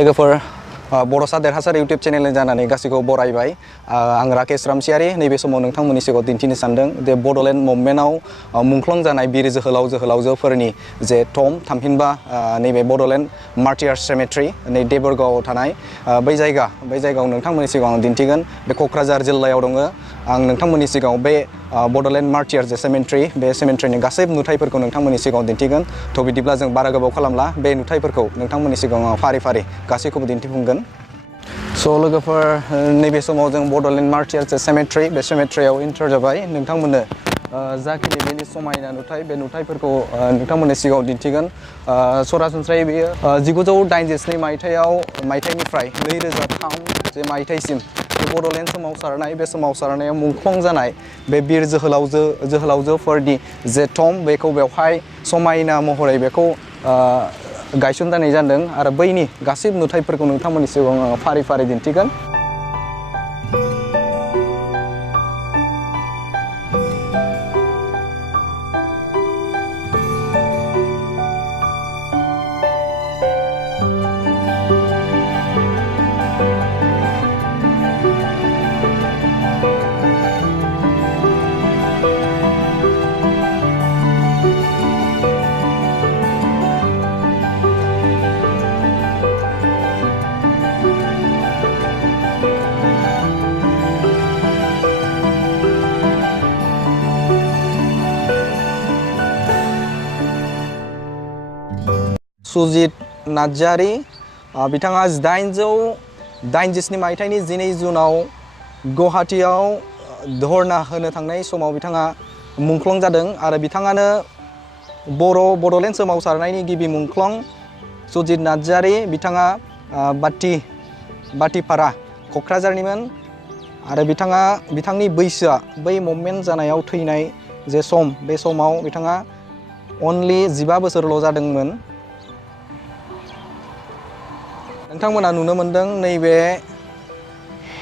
लोगोफोर बर'सा देरहासार इउट्यूब चेनेल जानानै गासैखौ बरायबाय आं राकेश रामसियारि नैबे समाव नोंथांमोननि सिगाङाव दिन्थिनो सानदों जे बड'लेण्ड मुभमेन्टआव मुंख्लं जानाय बिर जोहोलावजोफोरनि जे थामहिनबा नैबे बड'लेण्ड मार्टियार्स सेमेट्रि नै देबरगावआव थानाय बै जायगायाव नोंथांमोननि सिगाङाव आं दिन्थिगोन बे क'क्राझार जिल्लायाव दङ आं नोंथांमोननि सिगाङाव बे बड'लेण्ड मार्टियार्स सेमेट्रि बे सेमेट्रिनि गासै नुथायफोरखौ नोंथांमोननि सिगाङाव दिन्थिगोन थ' बिदिब्ला जों बारा गोबाव खालामला बे नुथायफोरखौ नोंथांमोननि सिगाङाव फारि फारि गासैखौबो दिन्थिफुंगोन स' लोगोफोर नैबे समाव जों बड'लेण्ड मार्टियार्स सेमेट्रि बे सेमेट्रियाव इन्टार जाबाय नोंथांमोननो जाखिनि बेनि समायना नुथाय बे नुथायफोरखौ नोंथांमोननि सिगाङाव दिन्थिगोन सरासनस्रायै बेयो 1987 मायथाइनिफ्राय 2003 जे मायथाइसिम बे बड'लेण्ड सोमावसारनाय बे सोमावसारनायाव मुंख्लं जानाय बे बिर जोहोलावजोफोरनि जे बेखौ बेवहाय समायना महरै बेखौ गायसनजानाय जादों आरो बैनि गासै नुथायफोरखौ नोंथांमोननि सिगाङाव फारि फारि दिन्थिगोन सुजित नार्जारी बिथाङा 1887 मायथाइनि 12 जुनाव गुवाहाटीयाव धर्ना होनो थांनाय समाव बिथाङा मुंख्लं जादों आरो बिथाङानो बड'लेण्ड सोमावसारनायनि गिबि मुंख्लं सुजित नार्जारी बिथाङा बाटिपारा क'क्राझारनिमोन आरो बिथांनि बैसोआ बै मुभमेन्ट जानायाव थैनाय जे सम बे समाव बिथाङा अनलि 15 बोसोरल' जादोंमोन नोंथांमोना नुनो मोनदों नैबे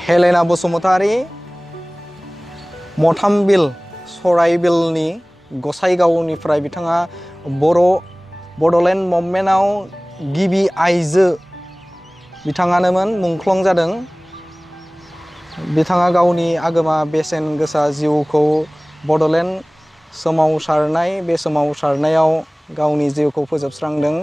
हेलेना बसुमतारी मथामबिल सराइबिलनि गसाइगावनिफ्राय बिथाङा बड'लेण्ड मुभमेन्टआव गिबि आइजो बिथाङानोमोन मुंख्लं जादों बिथाङा गावनि आगोमा बेसेन गोसा जिउखौ बड'लेण्ड सोमावसारनाय बे सोमावसारनायाव गावनि जिउखौ फोजोबस्रांदों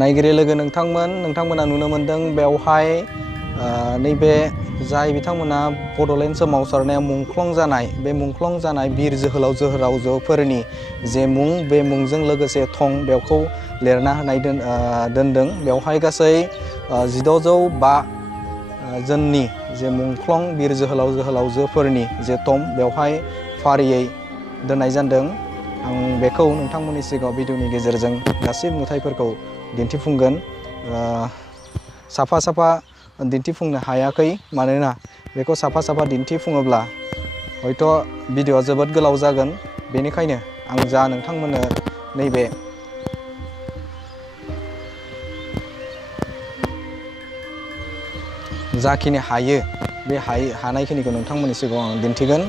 नायगिरि लोगो नोंथांमोना नुनो मोनदों बेवहाय नैबे जाय बिथांमोना बड'लेण्ड सोमावसारनायाव मुंख्लं जानाय बिर जोहोलावजोफोरनि जे मुं बे मुंजों लोगोसे बेखौ लिरना होनाय दोनदों बेवहाय गासै 1605 जोंनि जे मुंख्लं बिर जोहोलाव जोहोलावजोफोरनि जे टम बेवहाय फारियै दोननाय जादों। आं बेखौ नोंथांमोननि सिगाङाव भिडिअनि गेजेरजों गासै नुथायफोरखौ दिन्थिफुंगोन। साफा साफा दिन्थिफुंनो हायाखै, मानोना बेखौ साफा साफा दिन्थिफुङोब्ला हयथ' भिडिअआ जोबोद गोलाव जागोन। बेनिखायनो आं जा नोंथांमोननो नैबे जाखिनि हायो बे हानायखिनिखौ नोंथांमोननि सिगाङाव आं दिन्थिगोन।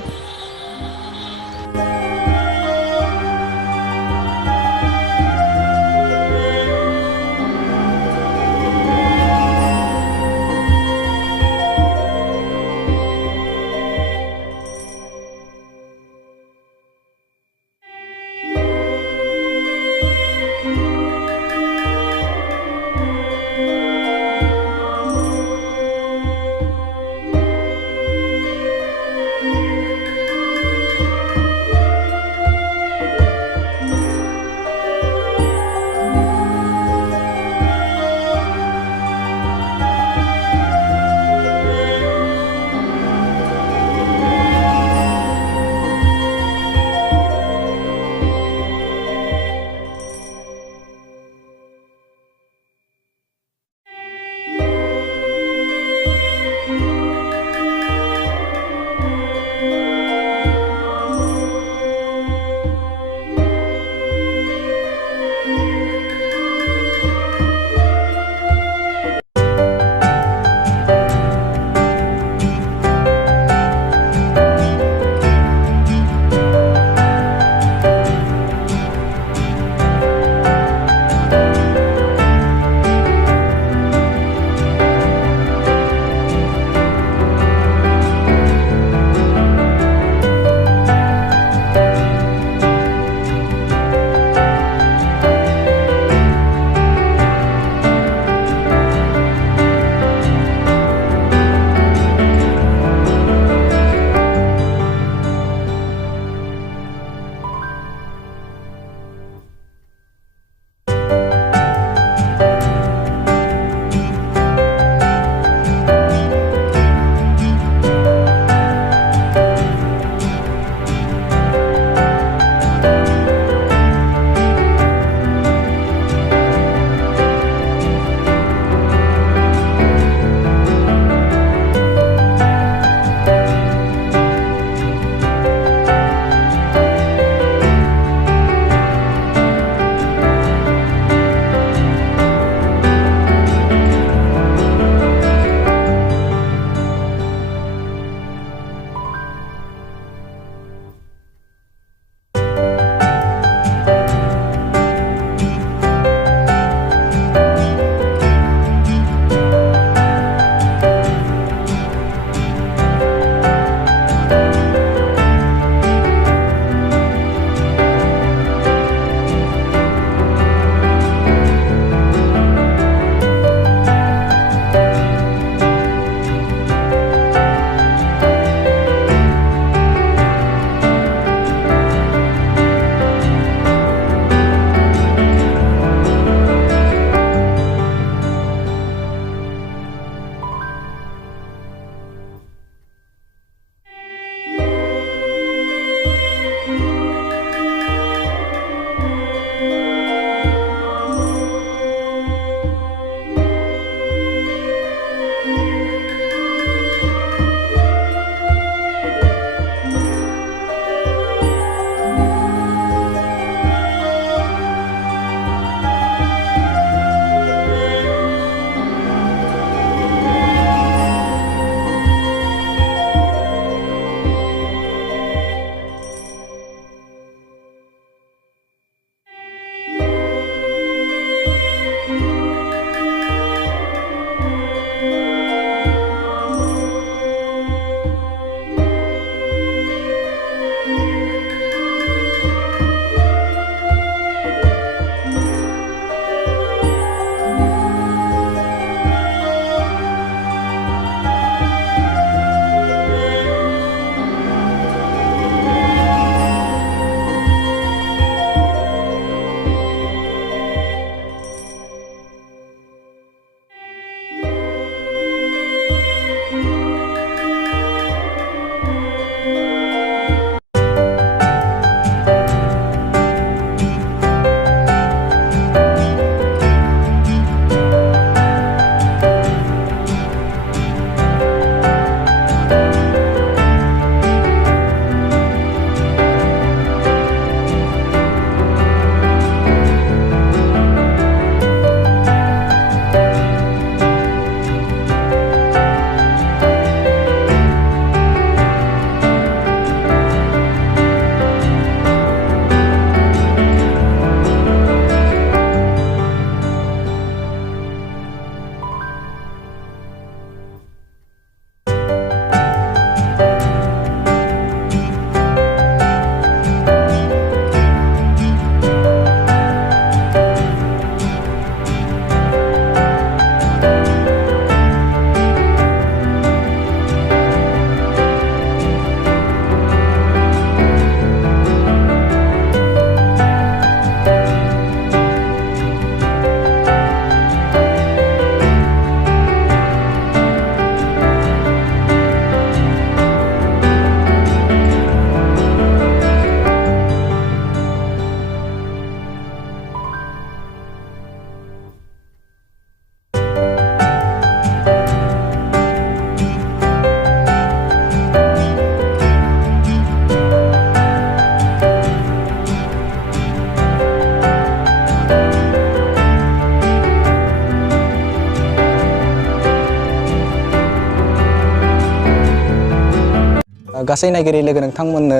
गासै नायगिरि लोगो नोंथांमोननो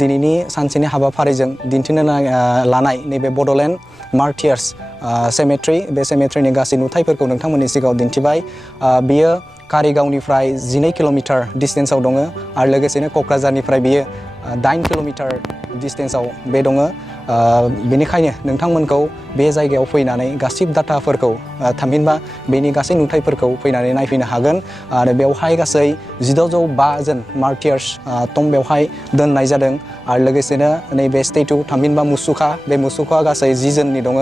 दिनैनि सानसेनि हाबाफारिजों दिन्थिनो लानाय नैबे बड'लेण्ड मार्टियार्स सेमेट्रि बे सेमेट्रिनि गासै नुथायफोरखौ नोंथांमोननि सिगाङाव दिन्थिबाय। बियो कारिगावनिफ्राय 12 किल'मिटार डिस्टेन्सआव दङ आरो लोगोसेनो क'क्राझारनिफ्राय बियो 8 किल'मिटार डिस्टेन्सआव बे दङ। बेनिखायनो नोंथांमोनखौ बे जायगायाव फैनानै गासिबो डाटाफोरखौ थामहिनबा बेनि गासै नुथायफोरखौ फैनानै नायफैनो हागोन आरो बेवहाय गासै 1605 जन मार्टियार्स बेवहाय दोननाय जादों आरो लोगोसेनो नैबे स्टेटु थामहिनबा मुसुखा बे मुसुखाया गासै 10 जननि दङ।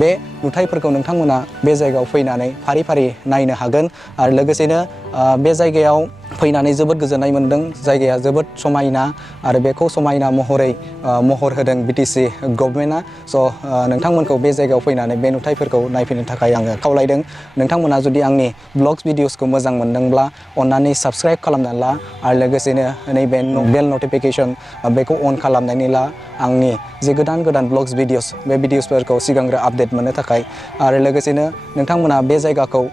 बे नुथायफोरखौ नोंथांमोना बे जायगायाव फैनानै फारि फारि नायनो हागोन आरो लोगोसेनो बे जायगायाव फैनानै जोबोद गोजोननाय मोनदों। जायगाया जोबोद समायना आरो बेखौ समायना महरै महर होदों BTC गभर्नमेन्टआ। स' नोंथांमोनखौ बे जायगायाव फैनानै बे नुथायफोरखौ नायफैनो थाखाय आङो खावलायदों। नोंथांमोना जुदि आंनि ब्लग्स भिडिअसखौ मोजां मोनदोंब्ला अन्नानै साबस्क्राइब खालामनानै ला आरो लोगोसेनो नैबे बेल नटिफिकेसन बेखौ अन खालामनानै ला आंनि जे गोदान गोदान ब्लग्स भिडिअस बे भिडिअसफोरखौ सिगांग्रो आपडेट मोननो थाखाय। आरो लोगोसेनो नोंथांमोना बे जायगाखौ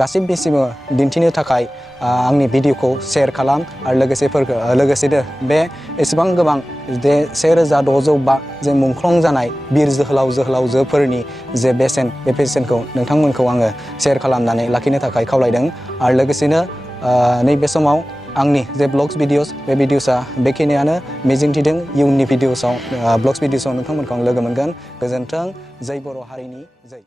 गासिबोसिम दिन्थिनो थाखाय आंनि भिडिअखौ शेयार खालाम आरो लोगोसेनो बे एसेबां गोबां जे 1605 जे मुंख्लं जानाय बिर जोहोलावजोफोरनि जे बेसेन बे बेसेनखौ नोंथांमोनखौ आङो शेयार खालामनानै लाखिनो थाखाय खावलायदों। आरो लोगोसेनो नैबे समाव आंनि जे ब्लग्स भिडिअस बे भिडिअसआ बेखिनियानो। मिजिंथिदों इयुननि भिडिअसआव ब्लग्स भिडिअसआव नोंथांमोनखौ आं लोगो मोनगोन। गोजोन्थों। जै बर' हारिनि जै।